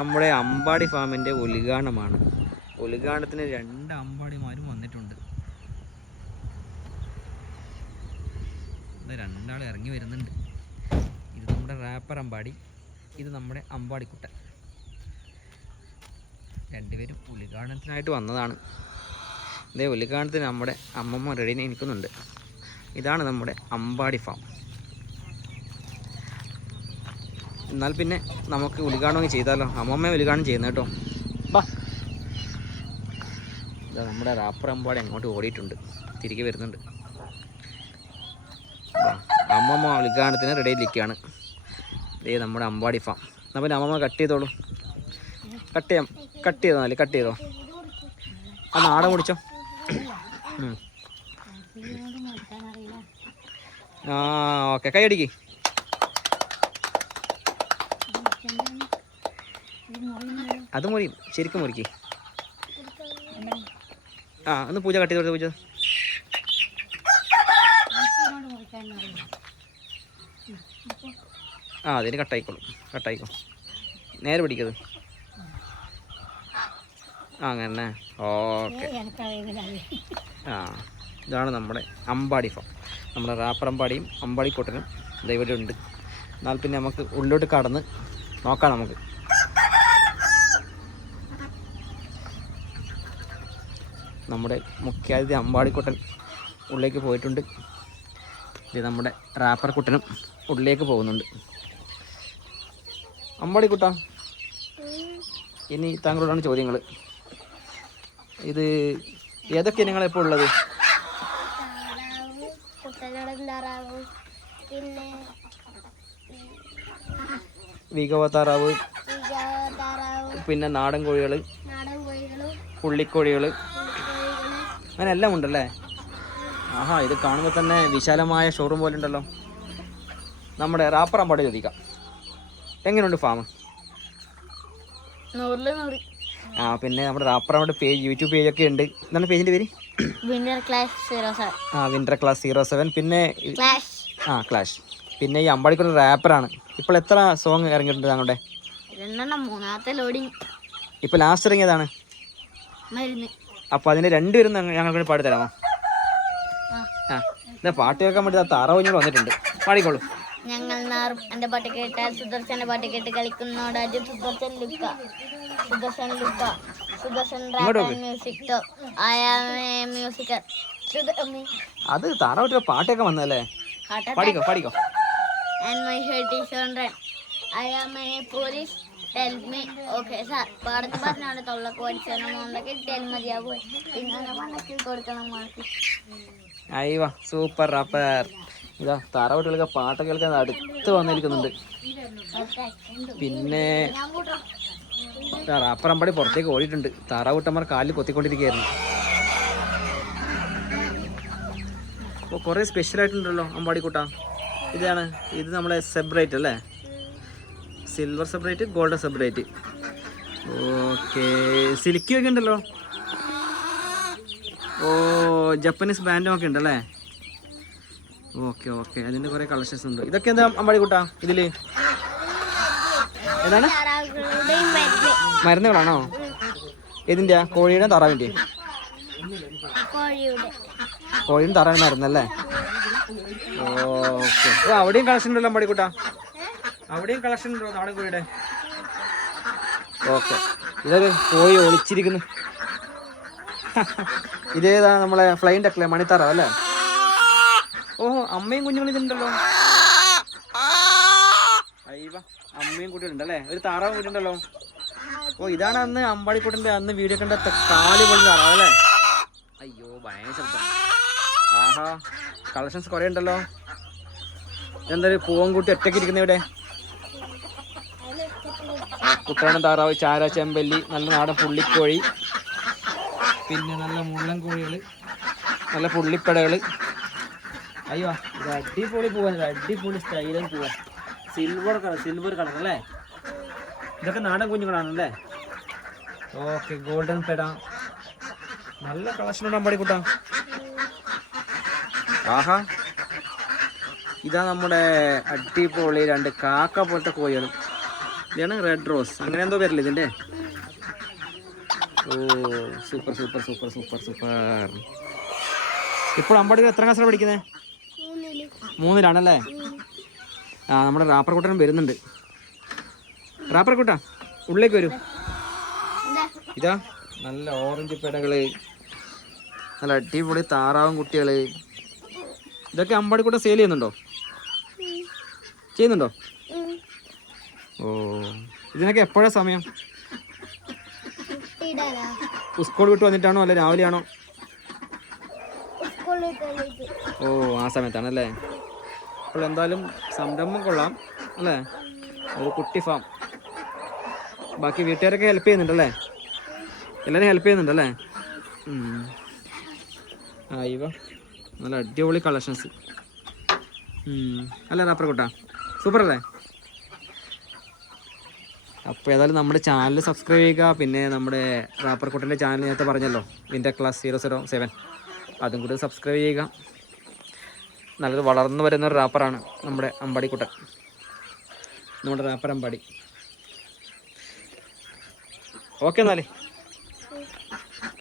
നമ്മുടെ അമ്പാടി ഫാമിൻ്റെ ഉദ്ഘാടനമാണ്. ഉദ്ഘാടനത്തിന് 2 അമ്പാടിമാരും വന്നിട്ടുണ്ട്. രണ്ടാൾ ഇറങ്ങി വരുന്നുണ്ട്. ഇത് നമ്മുടെ റാപ്പർ അമ്പാടി, ഇത് നമ്മുടെ അമ്പാടിക്കുട്ടൻ. രണ്ടുപേരും ഉദ്ഘാടനത്തിനായിട്ട് വന്നതാണ്. ഇതേ ഉദ്ഘാടനത്തിന് നമ്മുടെ അമ്മമ്മ റെഡി നിൽക്കുന്നുണ്ട്. ഇതാണ് നമ്മുടെ അമ്പാടി ഫാം. എന്നാൽ പിന്നെ നമുക്ക് ഉദ്ഘാടനം ചെയ്താലോ? അമ്മമ്മ ഉദ്ഘാടനം ചെയ്യുന്നത് കേട്ടോ. ബാ, ഇതാ നമ്മുടെ റാപ്പർ അമ്പാടി അങ്ങോട്ട് ഓടിയിട്ടുണ്ട്, തിരികെ വരുന്നുണ്ട്. അമ്മമ്മ ഉദ്ഘാടനത്തിന് റെഡി നിൽക്കുകയാണ്. ഇതേ നമ്മുടെ അമ്പാടി ഫാം. എന്നാൽ പിന്നെ അമ്മമ്മ കട്ട് ചെയ്തോളൂ. കട്ട് ചെയ്തോ, നല്ല കട്ട് ചെയ്തോ. ആ നാടൻ കുടിച്ചോ. ആ ഓക്കെ, കൈയടിക്ക്. അത് മുറി, ശരിക്കും മുറിക്ക്. ആ ഒന്ന് പൂജ കട്ട് ചെയ്തോട്ടെ. പൂജ ആ അതിന് കട്ടായിക്കോ. നേരെ പിടിക്കത്. ആ അങ്ങനെ ഓക്കെ. ആ ഇതാണ് നമ്മുടെ അമ്പാടി ഫാം. നമ്മുടെ റാപ്പർ അമ്പാടിയും അമ്പാടിക്കുട്ടനും ഇവിടെ ഉണ്ട്. എന്നാൽ പിന്നെ നമുക്ക് ഉള്ളിലോട്ട് കടന്ന് നോക്കാം. നമുക്ക് നമ്മുടെ മുഖ്യാതിഥി അമ്പാടിക്കുട്ടൻ ഉള്ളിലേക്ക് പോയിട്ടുണ്ട്. ഇത് നമ്മുടെ റാപ്പർ കുട്ടനും ഉള്ളിലേക്ക് പോകുന്നുണ്ട്. അമ്പാടിക്കുട്ട, ഇനി താങ്കളോടാണ് ചോദ്യങ്ങൾ. ഇത് ഏതൊക്കെ ഇനങ്ങളെപ്പോൾ ഉള്ളത്? വികവ താറാവ്, പിന്നെ നാടൻ കോഴികൾ, പുള്ളിക്കോഴികൾ, അങ്ങനെ എല്ലാം ഉണ്ടല്ലേ? ആഹാ, ഇത് കാണുമ്പോൾ തന്നെ വിശാലമായ ഷോറൂം പോലെ ഉണ്ടല്ലോ. നമ്മുടെ റാപ്പർ അമ്പാടി ചോദിക്കാം, എങ്ങനെയുണ്ട് ഫാം? 100 ആ പിന്നെ നമ്മുടെ റാപ്പർ അമ്പാടി പേജ്, യൂട്യൂബ് പേജൊക്കെ ഉണ്ട്. എന്താണ് പേജിൻ്റെ പേര്? Winter class 07. ആ വിന്റർ ക്ലാസ് 07. പിന്നെ ക്ലാഷ്. പിന്നെ ഈ അമ്പാടിക്കുട്ടൻ റാപ്പറാണ്. ഇപ്പോൾ എത്ര സോങ് ഇറങ്ങിയിട്ടുണ്ട് താങ്കളുടെ? 2 മൂന്നാമത്തെ ലോഡിങ്. ഇപ്പോൾ ലാസ്റ്റ് ഇറങ്ങിയതാണ് മരുന്ന്. അപ്പോൾ അതിൻ്റെ 2 പേരും ഞങ്ങൾക്ക് പാടി തരാമോ? ആ എന്താ പാട്ട് കേൾക്കാൻ വേണ്ടി താറാവ് വന്നിട്ടുണ്ട്. പാടിക്കോളൂ. ഞങ്ങൾ നാറും എൻ്റെ പാട്ട് കേട്ടാൽ സുദർശൻ്റെ പാട്ട് കേട്ട് കളിക്കുന്നോട് സുദർശൻ ലുക്ക മ്യൂസിക് മ്യൂസിക്കർ. അത് താറാവട്ടിലെ പാട്ടൊക്കെ വന്നല്ലേ? പാടിക്കോ. And my heart is on run. I am a police. Tell me. Okay, sir. പാടത്ത് പറഞ്ഞാണ് തൊള്ളക്ക് പഠിച്ചോണ്ടൊക്കെ tell മതിയാവോ? ഇങ്ങനെ പണ്ടൊക്കെ കൊടുക്കണം മാർക്ക്. അയ്യോ സൂപ്പർ റാപ്പർ. ഇതാ താറാവട്ടികളൊക്കെ പാട്ടൊക്കെ കേൾക്കാൻ അടുത്ത് വന്നിരിക്കുന്നുണ്ട്. പിന്നെ റാപ്പർ അമ്പാടി പുറത്തേക്ക് ഓടിയിട്ടുണ്ട്. താറാവൂട്ടന്മാർ കാലിൽ കൊത്തിക്കൊണ്ടിരിക്കുകയായിരുന്നു. അപ്പോൾ കുറേ സ്പെഷ്യലായിട്ടുണ്ടല്ലോ അമ്പാടിക്കുട്ട. ഇത് നമ്മളെ സെബ്രേറ്റ് അല്ലേ? സിൽവർ സെബ്രേറ്റ്, ഗോൾഡൻ സെബ്രേറ്റ്. ഓക്കെ, സിലിക്കിയൊക്കെ ഉണ്ടല്ലോ. ഓ ജപ്പനീസ് ബാൻഡും ഒക്കെ ഉണ്ടല്ലേ? ഓക്കെ, അതിൻ്റെ കുറേ കളക്ഷൻസ് ഉണ്ട്. ഇതൊക്കെ എന്താ അമ്പാടിക്കുട്ട? ഇതിൽ എന്താണ്? മരുന്നുകളാണോ? ഏതിൻ്റെ? കോഴിയുടെ താറാവിൻ്റെ? കോഴിയും താറാവിൻ്റെ മരുന്നല്ലേ? ഓക്കെ. ഓ അവിടെയും കളക്ഷൻ ഉണ്ടല്ലോ അമ്പാടിക്കുട്ട. അവിടെയും കളക്ഷൻ ഉണ്ടോ നാടൻ കോഴിയുടെ? ഓക്കെ, ഇതൊരു കോഴി ഒളിച്ചിരിക്കുന്നു. ഇതേതാ നമ്മളെ ഫ്ലൈൻ ഡക്കല്ലേ, മണിത്താറാവ് അല്ലേ? ഓഹോ, അമ്മയും കുഞ്ഞുങ്ങളും ഇതുണ്ടല്ലോ. അയ്യവ, അമ്മയും കുട്ടികളുണ്ടല്ലേ? ഒരു താറാവും കുട്ടിയുണ്ടല്ലോ. ഓ ഇതാണ് അന്ന് അമ്പാടിക്കുട്ടൻ്റെ അന്ന് വീഡിയോ കണ്ട കാല് പോലെ താറാവ് അല്ലേ? അയ്യോ ഭയങ്കര ശബ്ദം. ആഹാ, കളക്ഷൻസ് കുറേ ഉണ്ടല്ലോ. എന്തായാലും പൂവൻകുട്ടി ഒറ്റയ്ക്ക് ഇരിക്കുന്ന ഇവിടെ. കുട്ടനാടൻ താറാവ്, ചാര, ചെമ്പല്ലി, നല്ല നാടൻ പുള്ളിക്കോഴി, പിന്നെ നല്ല മുള്ളൻ കോഴികൾ, നല്ല പുള്ളിപ്പടകൾ. അയ്യോ ഇത് അടിപൊളി പോവാൻ, അടിപൊളി സ്റ്റൈലും പോവാൻ. സിൽവർ കളർ അല്ലേ? ഇതൊക്കെ നാടൻ കുഞ്ഞുങ്ങളാണല്ലേ? Okay, golden പെട. നല്ല കളക്ഷനുണ്ട് അമ്പാടിക്കുട്ട. ആഹാ, ഇതാ നമ്മുടെ അടിപൊളി 2 കാക്ക പോലത്തെ കോഴികളും. ഇതാണ് റെഡ് റോസ്, അങ്ങനെ എന്തോ പേരില്ല ഇതിൻ്റെ. ഓ super super super super super. ഇപ്പോൾ അമ്പാടിയിൽ എത്ര ക്ലാസ്സിലാണ് പഠിക്കുന്നത്? 3-ലാണല്ലേ? ആ നമ്മുടെ റാപ്പർ കൂട്ടനും വരുന്നുണ്ട്. റാപ്പർ കൂട്ടാ ഉള്ളിലേക്ക് വരൂ. ഇതാ നല്ല ഓറഞ്ച് പെടകള്, നല്ല അടിപൊളി താറാവും കുട്ടികള്. ഇതൊക്കെ അമ്പാടിക്കൂട്ടം സെയിൽ ചെയ്യുന്നുണ്ടോ? ഓ ഇതിനൊക്കെ എപ്പോഴാണ് സമയം? സ്കൂൾ വിട്ട് വന്നിട്ടാണോ അല്ലെ രാവിലെയാണോ? ഓ ആ സമയത്താണല്ലേ. അപ്പോൾ എന്തായാലും സംരംഭം കൊള്ളാം അല്ലേ, ഒരു കുട്ടി ഫാം. ബാക്കി വീട്ടുകാരൊക്കെ ഹെൽപ്പ് ചെയ്യുന്നുണ്ടല്ലേ? എല്ലാവരും ഹെൽപ്പ് ചെയ്യുന്നുണ്ടല്ലേ? ആ ഇവ നല്ല അടിപൊളി കളക്ഷൻസ് അല്ലേ റാപ്പർ കൂട്ടാ, സൂപ്പർ അല്ലേ? അപ്പോൾ ഏതായാലും നമ്മുടെ ചാനൽ സബ്സ്ക്രൈബ് ചെയ്യുക. പിന്നെ നമ്മുടെ റാപ്പർ കുട്ടൻ്റെ ചാനൽ നേരത്തെ പറഞ്ഞല്ലോ, വിൻ്റർ ക്ലാസ് 007, അതും കൂടി സബ്സ്ക്രൈബ് ചെയ്യുക. നല്ലൊരു വളർന്നു വരുന്നൊരു റാപ്പറാണ് നമ്മുടെ അമ്പാടിക്കുട്ടൻ, നമ്മുടെ റാപ്പർ അമ്പാടി. ഓക്കെ എന്നാലേ.